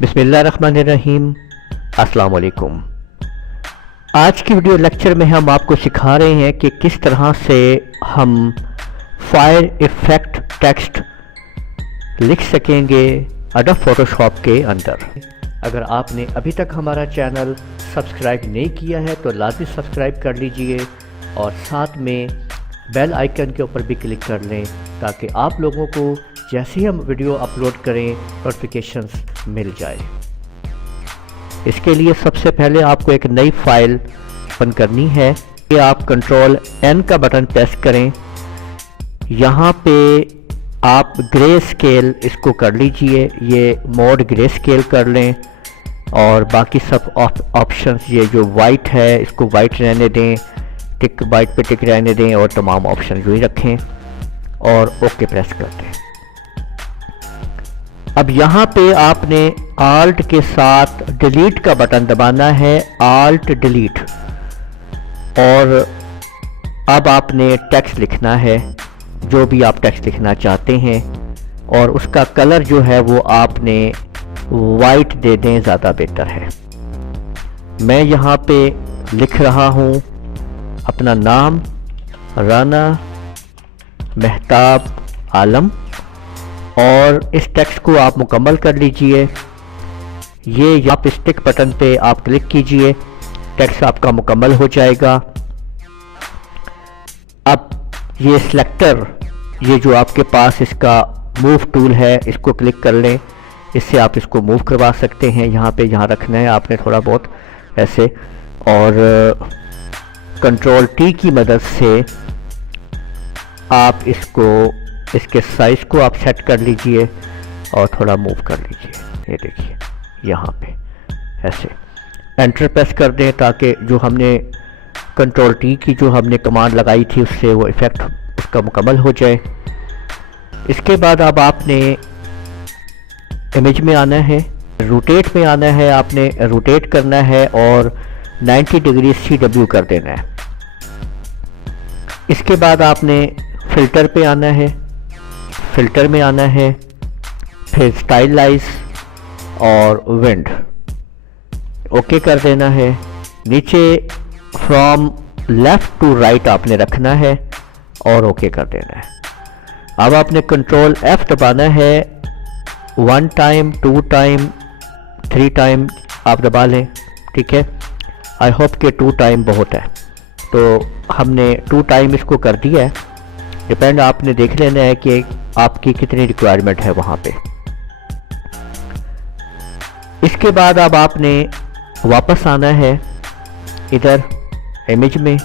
बिस्मिल्लाहिर्रहमानिर्रहीम। अस्सलाम वालेकुम। आज की वीडियो लेक्चर में हम आपको सिखा रहे हैं कि किस तरह से हम फायर इफ़ेक्ट टेक्स्ट लिख सकेंगे एडोब फोटोशॉप के अंदर। अगर आपने अभी तक हमारा चैनल सब्सक्राइब नहीं किया है तो लाजमी सब्सक्राइब कर लीजिए और साथ में बेल आइकन के ऊपर भी क्लिक कर लें ताकि आप लोगों को जैसे ही हम वीडियो अपलोड करें नोटिफिकेशंस मिल जाए। इसके लिए सबसे पहले आपको एक नई फाइल ओपन करनी है। कि आप कंट्रोल N का बटन प्रेस करें। यहाँ पे आप ग्रे स्केल इसको कर लीजिए, ये मोड ग्रे स्केल कर लें और बाकी सब ऑप्शंस ये जो वाइट है इसको वाइट रहने दें, टिक वाइट पे टिक रहने दें और तमाम ऑप्शन जो ही रखें और ओके प्रेस कर दें। अब यहाँ पे आपने आल्ट के साथ डिलीट का बटन दबाना है, आल्ट डिलीट, और अब आपने टेक्स्ट लिखना है जो भी आप टेक्स्ट लिखना चाहते हैं और उसका कलर जो है वो आपने वाइट दे दें, ज़्यादा बेहतर है। मैं यहाँ पे लिख रहा हूँ अपना नाम राना मेहताब आलम और इस टेक्स्ट को आप मुकम्मल कर लीजिए। ये आप इस टिक बटन पे आप क्लिक कीजिए, टेक्स्ट आपका मुकम्मल हो जाएगा। अब ये सिलेक्टर, ये जो आपके पास इसका मूव टूल है इसको क्लिक कर लें, इससे आप इसको मूव करवा सकते हैं। यहाँ पे यहाँ रखना है आपने थोड़ा बहुत ऐसे, और कंट्रोल T की मदद से आप इसके साइज़ को आप सेट कर लीजिए और थोड़ा मूव कर लीजिए। ये देखिए यहाँ पे ऐसे एंटर प्रेस कर दें ताकि जो हमने कंट्रोल T की जो हमने कमांड लगाई थी उससे वो इफ़ेक्ट उसका मुकम्मल हो जाए। इसके बाद अब आपने इमेज में आना है, रोटेट में आना है, आपने रोटेट करना है और 90 डिग्री CW कर देना है। इसके बाद आपने फ़िल्टर पे आना है, फ़िल्टर में आना है, फिर स्टाइलाइज और विंड ओके कर देना है। नीचे फ्रॉम लेफ़्ट टू राइट आपने रखना है और ओके कर देना है। अब आपने कंट्रोल F दबाना है, 1 टाइम 2 टाइम 3 टाइम आप दबा लें, ठीक है। आई होप कि 2 टाइम बहुत है तो हमने 2 टाइम इसको कर दिया है। डिपेंड आपने देख लेना है कि आपकी कितनी रिक्वायरमेंट है वहाँ पे। इसके बाद अब आपने वापस आना है इधर इमेज में,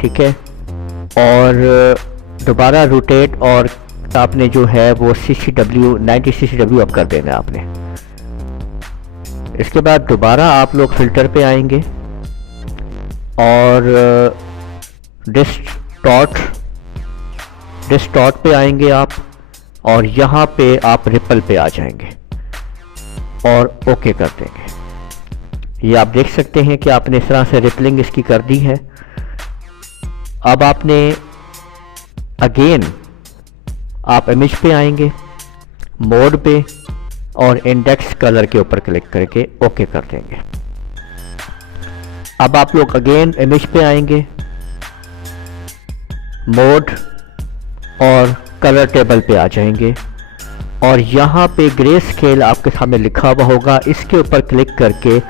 ठीक है, और दोबारा रोटेट और आपने जो है वो CCW 90 CCW अब कर देना है आपने। इसके बाद दोबारा आप लोग फ़िल्टर पे आएंगे और डिस्टॉर्ट पे आएंगे आप और यहाँ पे आप रिपल पे आ जाएंगे और ओके कर देंगे। ये आप देख सकते हैं कि आपने इस तरह से रिपलिंग इसकी कर दी है। अब आपने अगेन आप इमेज पे आएंगे, मोड पे और इंडेक्स कलर के ऊपर क्लिक करके ओके कर देंगे। अब आप लोग अगेन इमेज पे आएंगे, मोड और कलर टेबल पे आ जाएंगे और यहाँ पे ग्रे स्केल आपके सामने लिखा हुआ होगा, इसके ऊपर क्लिक करके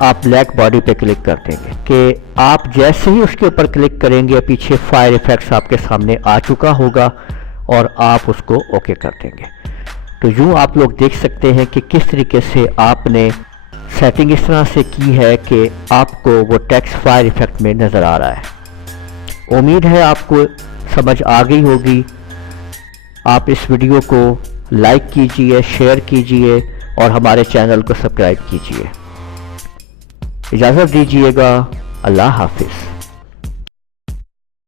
आप ब्लैक बॉडी पे क्लिक कर देंगे कि आप जैसे ही उसके ऊपर क्लिक करेंगे पीछे फायर इफेक्ट्स आपके सामने आ चुका होगा और आप उसको ओके कर देंगे। तो यूँ आप लोग देख सकते हैं कि किस तरीके से आपने सेटिंग इस तरह से की है कि आपको वो टेक्स्ट फायर इफेक्ट में नज़र आ रहा है। उम्मीद है आपको समझ आ गई होगी। आप इस वीडियो को लाइक कीजिए, शेयर कीजिए और हमारे चैनल को सब्सक्राइब कीजिए। इजाज़त दीजिएगा। अल्लाह हाफिज़।